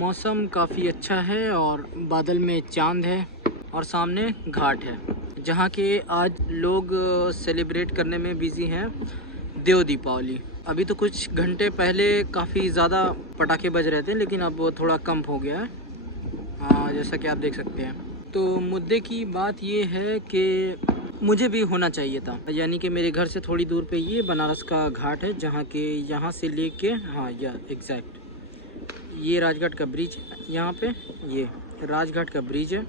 मौसम काफ़ी अच्छा है और बादल में चांद है और सामने घाट है जहाँ के आज लोग सेलिब्रेट करने में बिज़ी हैं देव दीपावली। अभी तो कुछ घंटे पहले काफ़ी ज़्यादा पटाखे बज रहे थे, लेकिन अब वो थोड़ा कम हो गया है जैसा कि आप देख सकते हैं। तो मुद्दे की बात ये है कि मुझे भी होना चाहिए था, यानी कि मेरे घर से थोड़ी दूर पे ये बनारस का घाट है जहाँ के यहाँ से लेके या एग्जैक्ट ये राजघाट का ब्रिज है। यहाँ पे ये राजघाट का ब्रिज है,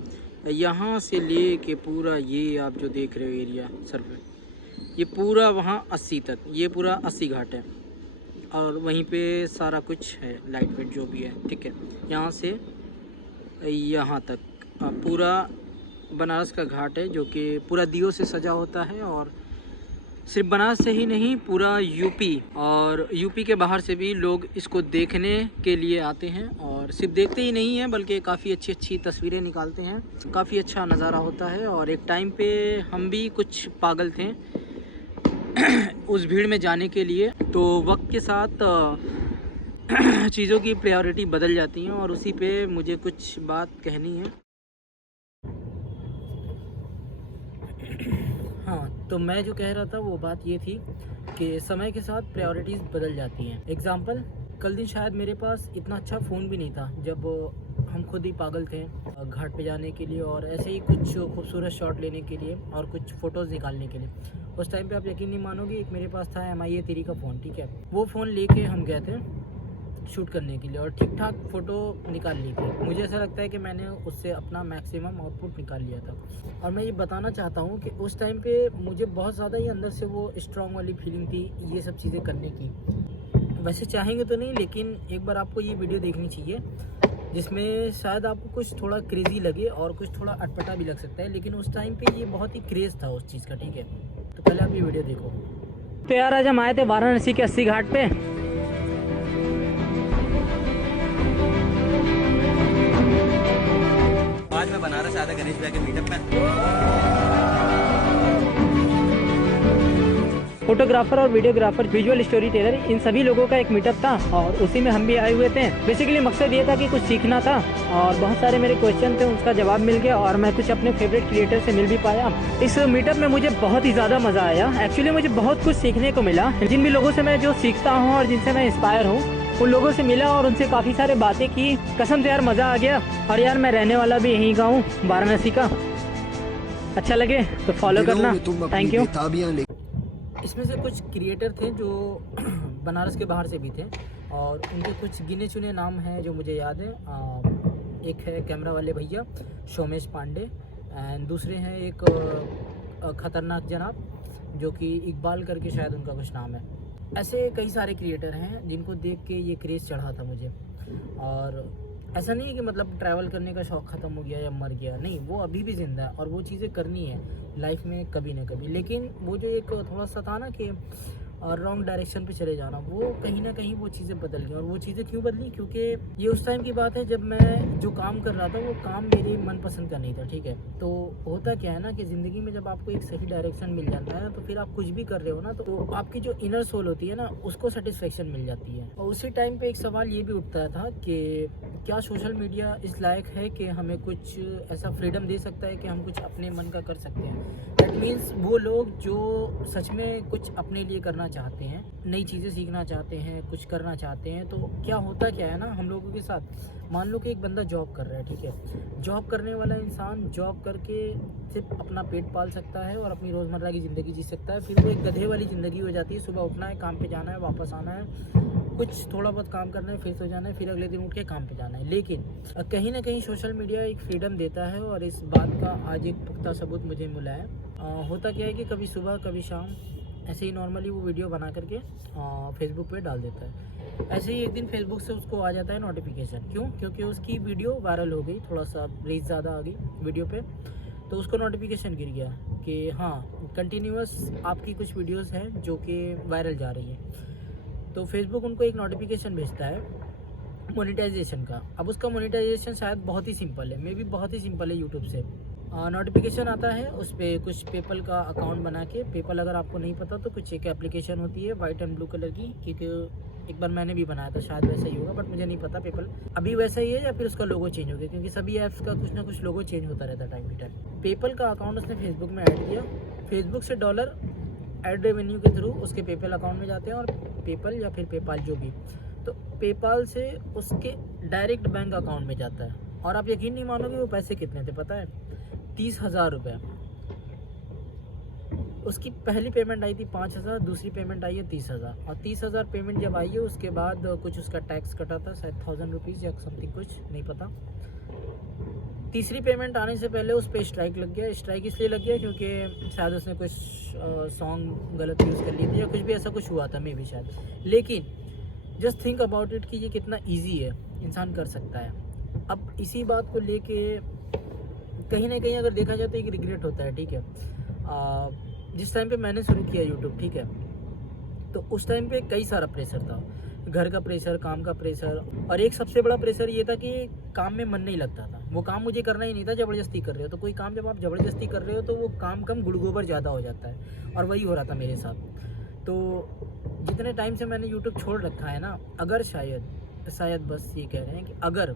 यहाँ से ले के पूरा ये आप जो देख रहे हो एरिया सर पे, ये पूरा वहाँ 80 तक, ये पूरा 80 घाट है और वहीं पे सारा कुछ है, लाइट वेट जो भी है, ठीक है। यहाँ से यहाँ तक पूरा बनारस का घाट है जो कि पूरा दियों से सजा होता है और सिर्फ बनारस से ही नहीं, पूरा यूपी और यूपी के बाहर से भी लोग इसको देखने के लिए आते हैं और सिर्फ देखते ही नहीं हैं बल्कि काफ़ी अच्छी अच्छी तस्वीरें निकालते हैं। काफ़ी अच्छा नज़ारा होता है और एक टाइम पे हम भी कुछ पागल थे उस भीड़ में जाने के लिए। तो वक्त के साथ चीज़ों की प्रायोरिटी बदल जाती हैं और उसी पे मुझे कुछ बात कहनी है। हाँ, तो मैं जो कह रहा था वो बात ये थी कि समय के साथ प्रायोरिटीज़ बदल जाती हैं। एग्ज़ाम्पल, कल दिन शायद मेरे पास इतना अच्छा फ़ोन भी नहीं था जब हम खुद ही पागल थे घाट पे जाने के लिए और ऐसे ही कुछ खूबसूरत शॉट लेने के लिए और कुछ फ़ोटोज़ निकालने के लिए। उस टाइम पे आप यकीन नहीं मानोगे, एक मेरे पास था MI A3 का फ़ोन, ठीक है। वो फ़ोन लेके हम गए थे शूट करने के लिए और ठीक ठाक फ़ोटो निकाल ली थी। मुझे ऐसा लगता है कि मैंने उससे अपना मैक्सिमम आउटपुट निकाल लिया था और मैं ये बताना चाहता हूँ कि उस टाइम पे मुझे बहुत ज़्यादा ही अंदर से वो स्ट्रॉन्ग वाली फीलिंग थी ये सब चीज़ें करने की। वैसे चाहेंगे तो नहीं, लेकिन एक बार आपको ये वीडियो देखनी चाहिए जिसमें शायद आपको कुछ थोड़ा क्रेज़ी लगे और कुछ थोड़ा अटपटा भी लग सकता है, लेकिन उस टाइम पे ये बहुत ही क्रेज़ था उस चीज़ का, ठीक है। तो पहले आप ये वीडियो देखो। तो यार आज हम आए थे वाराणसी के 80 घाट पे। आज मैं बनारस आया था गणेश भैया के मीटअप में। फोटोग्राफर और वीडियोग्राफर, विजुअल स्टोरी टेलर, इन सभी लोगों का एक मीटअप था और उसी में हम भी आए हुए थे। बेसिकली मकसद ये था कि कुछ सीखना था और बहुत सारे मेरे क्वेश्चन थे, उसका जवाब मिल गया और मैं कुछ अपने फेवरेट क्रिएटर से मिल भी पाया। इस मीटअप में मुझे बहुत ही ज़्यादा मज़ा आया। एक्चुअली मुझे बहुत कुछ सीखने को मिला। जिन भी लोगों से मैं जो सीखता हूँ और जिनसे मैं इंस्पायर हूँ उन लोगों से मिला और उनसे काफ़ी सारे बातें की। कसम से यार मज़ा आ गया। और यार मैं रहने वाला भी यहीं का हूँ, वाराणसी का। अच्छा लगे तो फॉलो करना, थैंक यू। इसमें से कुछ क्रिएटर थे जो बनारस के बाहर से भी थे और उनके कुछ गिने चुने नाम हैं जो मुझे याद है। एक है कैमरा वाले भैया सोमेश पांडे एंड दूसरे हैं एक खतरनाक जनाब जो कि इकबाल करके शायद उनका कुछ नाम है। ऐसे कई सारे क्रिएटर हैं जिनको देख के ये क्रेज़ चढ़ा था मुझे। और ऐसा नहीं है कि मतलब ट्रैवल करने का शौक़ ख़त्म हो गया या मर गया, नहीं, वो अभी भी ज़िंदा है और वो चीज़ें करनी है लाइफ में कभी ना कभी। लेकिन वो जो एक थोड़ा सा था ना कि रॉन्ग डायरेक्शन पे चले जाना, वो कहीं ना कहीं वो चीज़ें बदल गई। और वो चीज़ें क्यों बदली? क्योंकि ये उस टाइम की बात है जब मैं जो काम कर रहा था वो काम मेरे मनपसंद का नहीं था, ठीक है। तो होता क्या है ना कि ज़िंदगी में जब आपको एक सही डायरेक्शन मिल जाता है ना तो फिर आप कुछ भी कर रहे हो ना तो आपकी जो इनर सोल होती है ना उसको सेटिस्फेक्शन मिल जाती है। और उसी टाइम पर एक सवाल ये भी उठता था कि क्या सोशल मीडिया इस लायक है कि हमें कुछ ऐसा फ्रीडम दे सकता है कि हम कुछ अपने मन का कर सकते हैं। दैट मीन्स वो लोग जो सच में कुछ अपने लिए करना चाहते हैं, नई चीज़ें सीखना चाहते हैं, कुछ करना चाहते हैं, तो क्या होता क्या है ना हम लोगों के साथ, मान लो कि एक बंदा जॉब कर रहा है, ठीक है। जॉब करने वाला इंसान जॉब करके सिर्फ अपना पेट पाल सकता है और अपनी रोज़मर्रा की ज़िंदगी जी सकता है। फिर वो एक गधे वाली ज़िंदगी हो जाती है। सुबह उठना है, काम पे जाना है, वापस आना है, कुछ थोड़ा बहुत काम करना है, फिर सो जाना है, फिर अगले दिन उठ के काम पे जाना है। लेकिन कहीं ना कहीं सोशल मीडिया एक फ्रीडम देता है और इस बात का आज एक पुख्ता सबूत मुझे मिला है। होता क्या है कि कभी सुबह कभी शाम ऐसे ही नॉर्मली वो वीडियो बना करके फेसबुक पे डाल देता है। ऐसे ही एक दिन फेसबुक से उसको आ जाता है नोटिफिकेशन। क्यों? क्योंकि उसकी वीडियो वायरल हो गई, थोड़ा सा रीच ज़्यादा आ गई वीडियो पे, तो उसको नोटिफिकेशन गिर गया कि हाँ कंटिन्यूअस आपकी कुछ वीडियोस हैं जो कि वायरल जा रही हैं। तो फेसबुक उनको एक नोटिफिकेशन भेजता है मोनेटाइजेशन का। अब उसका मोनेटाइजेशन शायद बहुत ही सिंपल है, मे बी बहुत ही सिंपल है यूट्यूब से। नोटिफिकेशन आता है, उस पर कुछ पेपल का अकाउंट बना के, पेपल अगर आपको नहीं पता तो कुछ एक एप्लीकेशन होती है वाइट एंड ब्लू कलर की, क्योंकि एक बार मैंने भी बनाया था, शायद वैसा ही होगा, बट मुझे नहीं पता पेपल अभी वैसा ही है या फिर उसका लोगो चेंज हो गया, क्योंकि सभी ऐप्स का कुछ ना कुछ लोगो चेंज होता रहता है टाइम टू टाइम। पेपल का अकाउंट उसने फेसबुक में ऐड किया, फेसबुक से डॉलर एड रेवेन्यू के थ्रू उसके पेपल अकाउंट में जाते हैं, और पेपल या फिर पेपाल जो भी, तो पेपाल से उसके डायरेक्ट बैंक अकाउंट में जाता है। और आप यकीन नहीं मानोगे वो पैसे कितने थे पता है, 30,000 रुपये। उसकी पहली पेमेंट आई थी 5,000, दूसरी पेमेंट आई है 30,000, और 30,000 पेमेंट जब आई है उसके बाद कुछ उसका टैक्स कटा था शायद 1,000 रुपीज़ या समथिंग, कुछ नहीं पता। तीसरी पेमेंट आने से पहले उस पर स्ट्राइक लग गया। स्ट्राइक इसलिए लग गया क्योंकि शायद उसने कुछ सॉन्ग गलत यूज़ कर ली थी या कुछ भी ऐसा कुछ हुआ था, मे बी शायद। लेकिन जस्ट थिंक अबाउट इट कि ये कितना ईजी है, इंसान कर सकता है। अब इसी बात को लेके कहीं ना कहीं अगर देखा जाए तो एक रिग्रेट होता है, ठीक है। जिस टाइम पे मैंने शुरू किया यूट्यूब, ठीक है, तो उस टाइम पे कई सारा प्रेशर था, घर का प्रेशर, काम का प्रेशर, और एक सबसे बड़ा प्रेशर ये था कि काम में मन नहीं लगता था। वो काम मुझे करना ही नहीं था, ज़बरदस्ती कर रहे हो तो कोई काम जब आप ज़बरदस्ती कर रहे हो तो वो काम कम गुड़गोबर ज़्यादा हो जाता है, और वही हो रहा था मेरे साथ। तो जितने टाइम से मैंने यूट्यूब छोड़ रखा है ना, अगर शायद बस ये कह रहे हैं कि अगर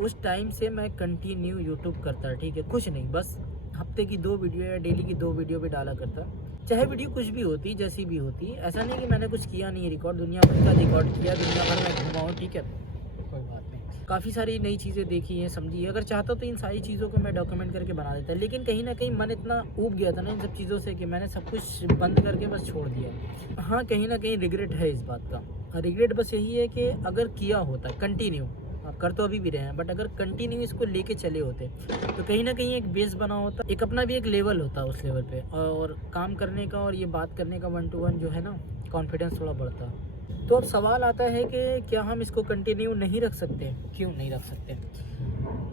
उस टाइम से मैं कंटिन्यू यूट्यूब करता, ठीक है, कुछ नहीं, बस हफ्ते की 2 वीडियो या डेली की 2 वीडियो भी डाला करता, चाहे वीडियो कुछ भी होती, जैसी भी होती, ऐसा नहीं कि मैंने कुछ किया नहीं, रिकॉर्ड दुनिया भर का रिकॉर्ड किया, दुनिया भर में घूमा हूँ, ठीक है, कोई बात नहीं, काफ़ी सारी नई चीज़ें देखी हैं, समझी। अगर चाहता तो इन सारी चीज़ों को मैं डॉक्यूमेंट करके बना देता, लेकिन कहीं ना कहीं मन इतना ऊब गया था ना इन सब चीज़ों से कि मैंने सब कुछ बंद करके बस छोड़ दिया। हाँ, कहीं ना कहीं रिग्रेट है इस बात का। रिग्रेट बस यही है कि अगर किया होता कंटिन्यू, आप कर तो अभी भी रहे हैं, बट अगर कंटिन्यू इसको लेके चले होते तो कहीं ना कहीं एक बेस बना होता, एक अपना भी एक लेवल होता उस लेवल पे, और काम करने का और ये बात करने का 1 to 1 जो है ना, कॉन्फिडेंस थोड़ा बढ़ता। तो अब सवाल आता है कि क्या हम इसको कंटिन्यू नहीं रख सकते? क्यों नहीं रख सकते?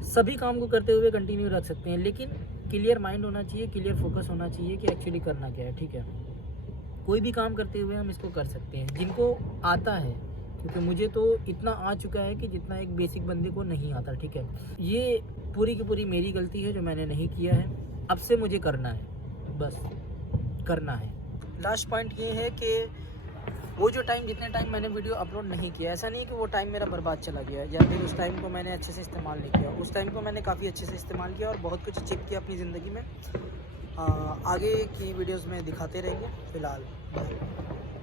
सभी काम को करते हुए कंटिन्यू रख सकते हैं, लेकिन क्लियर माइंड होना चाहिए, क्लियर फोकस होना चाहिए कि एक्चुअली करना क्या है, ठीक है। कोई भी काम करते हुए हम इसको कर सकते हैं जिनको आता है, क्योंकि मुझे तो इतना आ चुका है कि जितना एक बेसिक बंदे को नहीं आता, ठीक है। ये पूरी की पूरी मेरी गलती है जो मैंने नहीं किया है। अब से मुझे करना है, बस करना है। लास्ट पॉइंट ये है कि वो जो टाइम, जितने टाइम मैंने वीडियो अपलोड नहीं किया, ऐसा नहीं है कि वो टाइम मेरा बर्बाद चला गया या फिर उस टाइम को मैंने अच्छे से इस्तेमाल नहीं किया। उस टाइम को मैंने काफ़ी अच्छे से इस्तेमाल किया और बहुत कुछ अचीव किया अपनी ज़िंदगी में। आगे की वीडियोज़ में दिखाते रहेंगे। फ़िलहाल बाय।